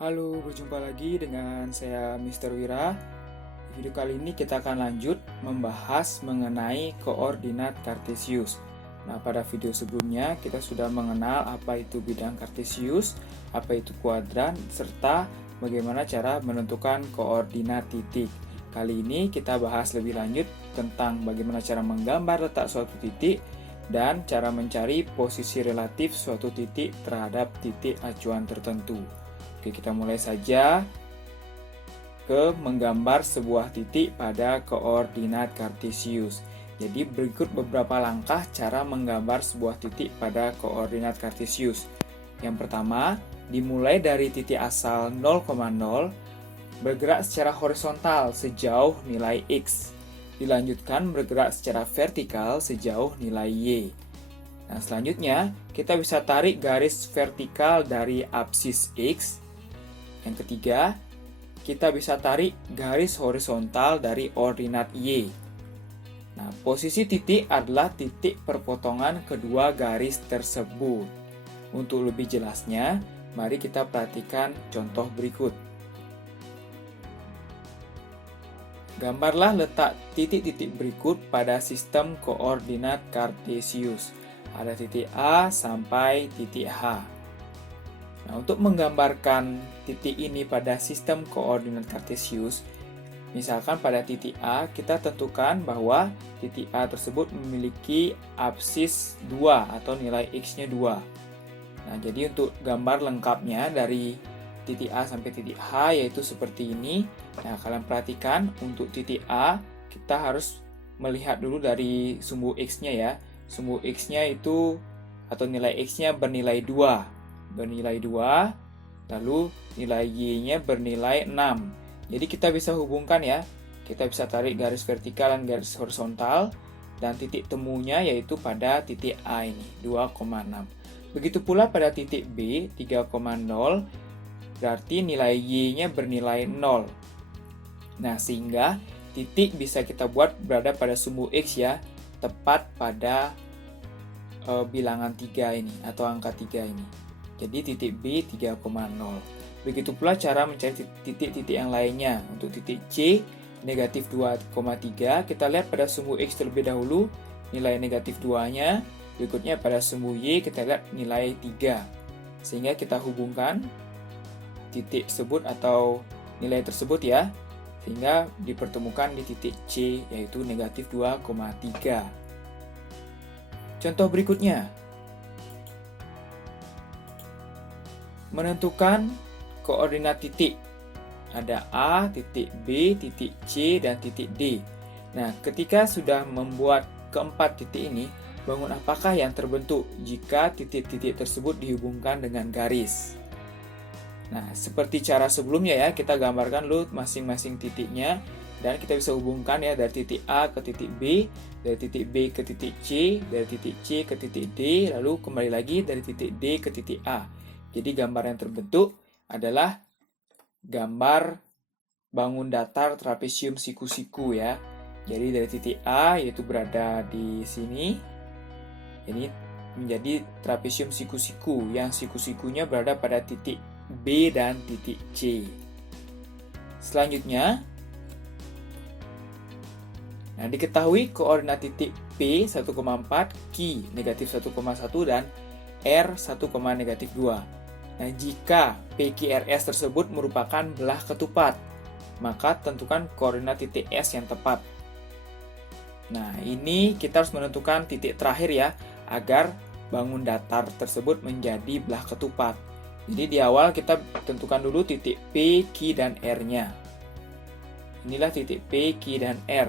Halo, berjumpa lagi dengan saya Mr. Wira. Di video kali ini kita akan lanjut membahas mengenai koordinat kartesius. Nah, pada video sebelumnya kita sudah mengenal apa itu bidang kartesius, apa itu kuadran, serta bagaimana cara menentukan koordinat titik. Kali ini kita bahas lebih lanjut tentang bagaimana cara menggambar letak suatu titik dan cara mencari posisi relatif suatu titik terhadap titik acuan tertentu. Oke, kita mulai saja ke menggambar sebuah titik pada koordinat kartesius. Jadi berikut beberapa langkah cara menggambar sebuah titik pada koordinat kartesius. Yang pertama, dimulai dari titik asal 0,0, bergerak secara horizontal sejauh nilai X. Dilanjutkan bergerak secara vertikal sejauh nilai Y. Nah, selanjutnya kita bisa tarik garis vertikal dari apsis X. Yang ketiga, kita bisa tarik garis horizontal dari ordinat Y. Nah, posisi titik adalah titik perpotongan kedua garis tersebut. Untuk lebih jelasnya, mari kita perhatikan contoh berikut. Gambarlah letak titik-titik berikut pada sistem koordinat kartesius. Ada titik A sampai titik H. Nah, untuk menggambarkan titik ini pada sistem koordinat kartesius, misalkan pada titik A, kita tentukan bahwa titik A tersebut memiliki apsis 2 atau nilai X-nya 2. Nah, jadi untuk gambar lengkapnya dari titik A sampai titik H yaitu seperti ini. Nah, kalian perhatikan untuk titik A, kita harus melihat dulu dari sumbu X-nya ya. Sumbu X-nya itu atau nilai X-nya bernilai 2. Lalu nilai Y-nya bernilai 6. Jadi kita bisa hubungkan ya. Kita bisa tarik garis vertikal dan garis horizontal, dan titik temunya yaitu pada titik A ini, 2,6. Begitu pula pada titik B, 3,0, berarti nilai Y-nya bernilai 0. Nah, sehingga titik bisa kita buat berada pada sumbu X ya, tepat pada bilangan 3 ini atau angka 3 ini. Jadi titik B 3,0. Begitu pula cara mencari titik-titik yang lainnya. Untuk titik C negatif 2,3, kita lihat pada sumbu X terlebih dahulu nilai negatif 2-nya. Berikutnya pada sumbu Y kita lihat nilai 3. Sehingga kita hubungkan titik tersebut atau nilai tersebut ya. Sehingga dipertemukan di titik C yaitu negatif 2,3. Contoh berikutnya. Menentukan koordinat titik. Ada A, titik B, titik C, dan titik D. Nah, ketika sudah membuat keempat titik ini, bangun apakah yang terbentuk jika titik-titik tersebut dihubungkan dengan garis? Nah, seperti cara sebelumnya ya, kita gambarkan dulu masing-masing titiknya, dan kita bisa hubungkan ya dari titik A ke titik B, dari titik B ke titik C, dari titik C ke titik D, lalu kembali lagi dari titik D ke titik A. Jadi gambar yang terbentuk adalah gambar bangun datar trapesium siku-siku ya. Jadi dari titik A yaitu berada di sini. Ini menjadi trapesium siku-siku yang siku-sikunya berada pada titik B dan titik C. Selanjutnya, nah diketahui koordinat titik P 1,4, Q negatif 1,1 dan R 1,-2. Nah, jika PQRS tersebut merupakan belah ketupat, maka tentukan koordinat titik S yang tepat. Nah, ini kita harus menentukan titik terakhir ya, agar bangun datar tersebut menjadi belah ketupat. Jadi di awal kita tentukan dulu titik P, Q, dan R-nya. Inilah titik P, Q, dan R.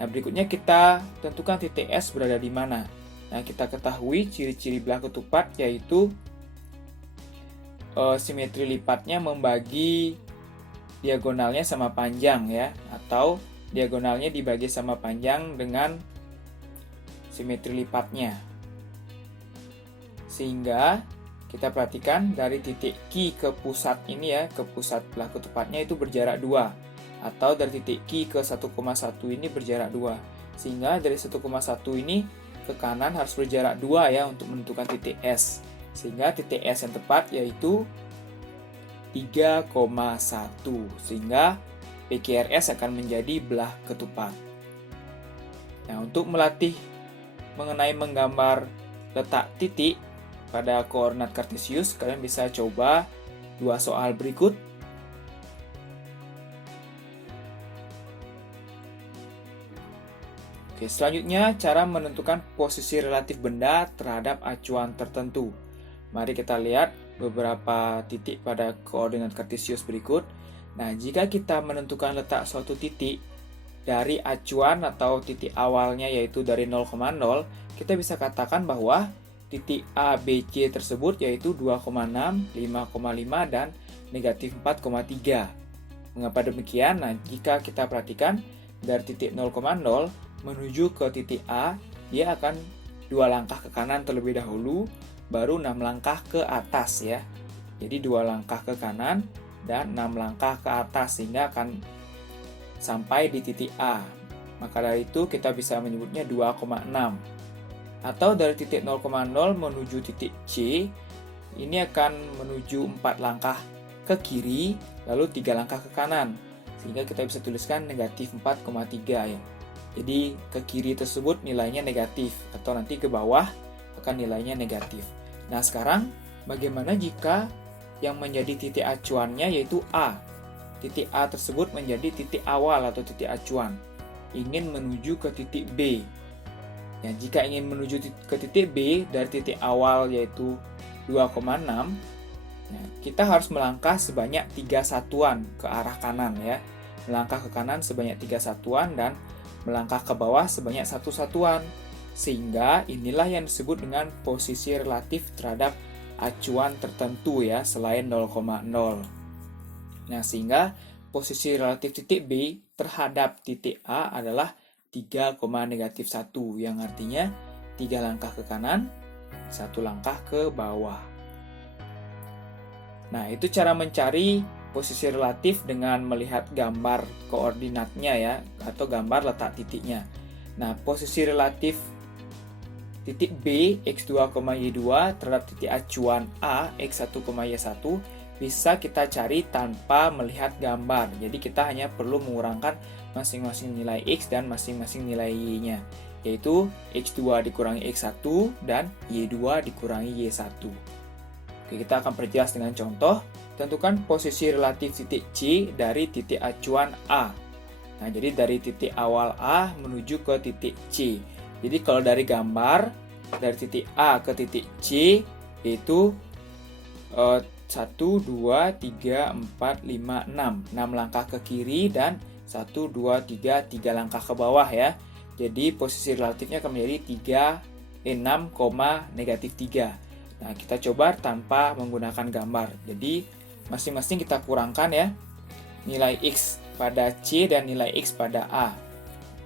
Nah, berikutnya kita tentukan titik S berada di mana. Nah, kita ketahui ciri-ciri belah ketupat yaitu simetri lipatnya membagi diagonalnya sama panjang ya, atau diagonalnya dibagi sama panjang dengan simetri lipatnya. Sehingga kita perhatikan dari titik Q ke pusat ini ya, ke pusat belah ketupatnya itu berjarak 2, atau dari titik Q ke 1,1 ini berjarak 2. Sehingga dari 1,1 ini ke kanan harus berjarak 2 ya untuk menentukan titik S. Sehingga titik S yang tepat yaitu 3,1, sehingga PQRS akan menjadi belah ketupat. Nah, untuk melatih mengenai menggambar letak titik pada koordinat kartesius, kalian bisa coba 2 soal berikut. Oke, selanjutnya cara menentukan posisi relatif benda terhadap acuan tertentu. Mari kita lihat beberapa titik pada koordinat kartesius berikut. Nah, jika kita menentukan letak suatu titik dari acuan atau titik awalnya yaitu dari 0,0, kita bisa katakan bahwa titik A, B, C tersebut yaitu 2,6, 5,5, dan negatif 4,3. Mengapa demikian? Nah, jika kita perhatikan dari titik 0,0 menuju ke titik A, dia akan 2 langkah ke kanan terlebih dahulu, baru 6 langkah ke atas ya. Jadi 2 langkah ke kanan dan 6 langkah ke atas sehingga akan sampai di titik A. Maka dari itu kita bisa menyebutnya 2,6. Atau dari titik 0,0 menuju titik C, ini akan menuju 4 langkah ke kiri, lalu 3 langkah ke kanan. Sehingga kita bisa tuliskan negatif 4,3 ya. Jadi ke kiri tersebut nilainya negatif, atau nanti ke bawah akan nilainya negatif. Nah, sekarang bagaimana jika yang menjadi titik acuannya yaitu A? Titik A tersebut menjadi titik awal atau titik acuan. Ingin menuju ke titik B. Ya, jika ingin menuju ke titik B dari titik awal yaitu 2,6, ya, kita harus melangkah sebanyak 3 satuan ke arah kanan ya. Melangkah ke kanan sebanyak 3 satuan dan melangkah ke bawah sebanyak 1 satuan. Sehingga inilah yang disebut dengan posisi relatif terhadap acuan tertentu ya, selain 0,0. Nah, sehingga posisi relatif titik B terhadap titik A adalah 3,-1, yang artinya 3 langkah ke kanan, 1 langkah ke bawah. Nah, itu cara mencari posisi relatif dengan melihat gambar koordinatnya ya, atau gambar letak titiknya. Nah, posisi relatif titik B, X2, Y2 terhadap titik acuan A, X1, Y1 bisa kita cari tanpa melihat gambar. Jadi kita hanya perlu mengurangkan masing-masing nilai X dan masing-masing nilai Y-nya, yaitu X2 dikurangi X1 dan Y2 dikurangi Y1. Oke, kita akan perjelas dengan contoh. Tentukan posisi relatif titik C dari titik acuan A. Nah, jadi dari titik awal A menuju ke titik C. Jadi kalau dari gambar, dari titik A ke titik C itu 1, 2, 3, 4, 5, 6. 6 langkah ke kiri dan 1, 2, 3 langkah ke bawah ya. Jadi posisi relatifnya akan menjadi 6,-3. Nah, kita coba tanpa menggunakan gambar. Jadi masing-masing kita kurangkan ya. Nilai X pada C dan nilai X pada A.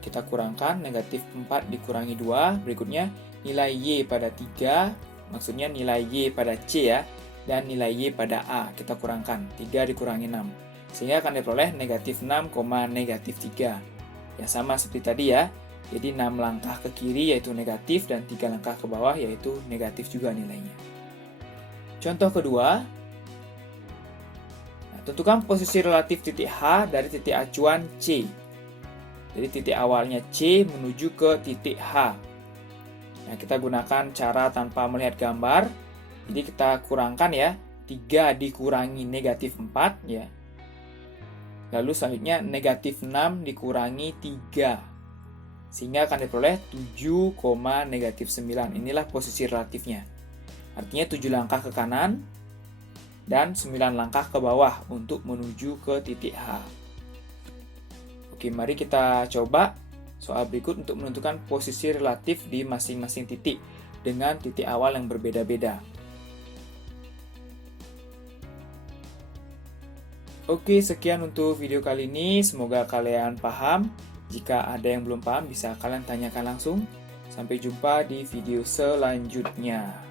Kita kurangkan, negatif 4 dikurangi 2, berikutnya nilai Y pada 3, maksudnya nilai Y pada C ya, dan nilai Y pada A, kita kurangkan, 3 dikurangi 6, sehingga akan diperoleh negatif 6,-3. Ya, sama seperti tadi ya, jadi 6 langkah ke kiri yaitu negatif, dan 3 langkah ke bawah yaitu negatif juga nilainya. Contoh kedua, nah, tentukan posisi relatif titik H dari titik acuan C. Jadi titik awalnya C menuju ke titik H. Nah, kita gunakan cara tanpa melihat gambar. Jadi kita kurangkan ya, 3 dikurangi negatif 4 ya. Lalu selanjutnya negatif 6 dikurangi 3. Sehingga akan diperoleh 7,-9. Inilah posisi relatifnya. Artinya 7 langkah ke kanan dan 9 langkah ke bawah untuk menuju ke titik H. Oke, mari kita coba soal berikut untuk menentukan posisi relatif di masing-masing titik dengan titik awal yang berbeda-beda. Oke, sekian untuk video kali ini. Semoga kalian paham. Jika ada yang belum paham, bisa kalian tanyakan langsung. Sampai jumpa di video selanjutnya.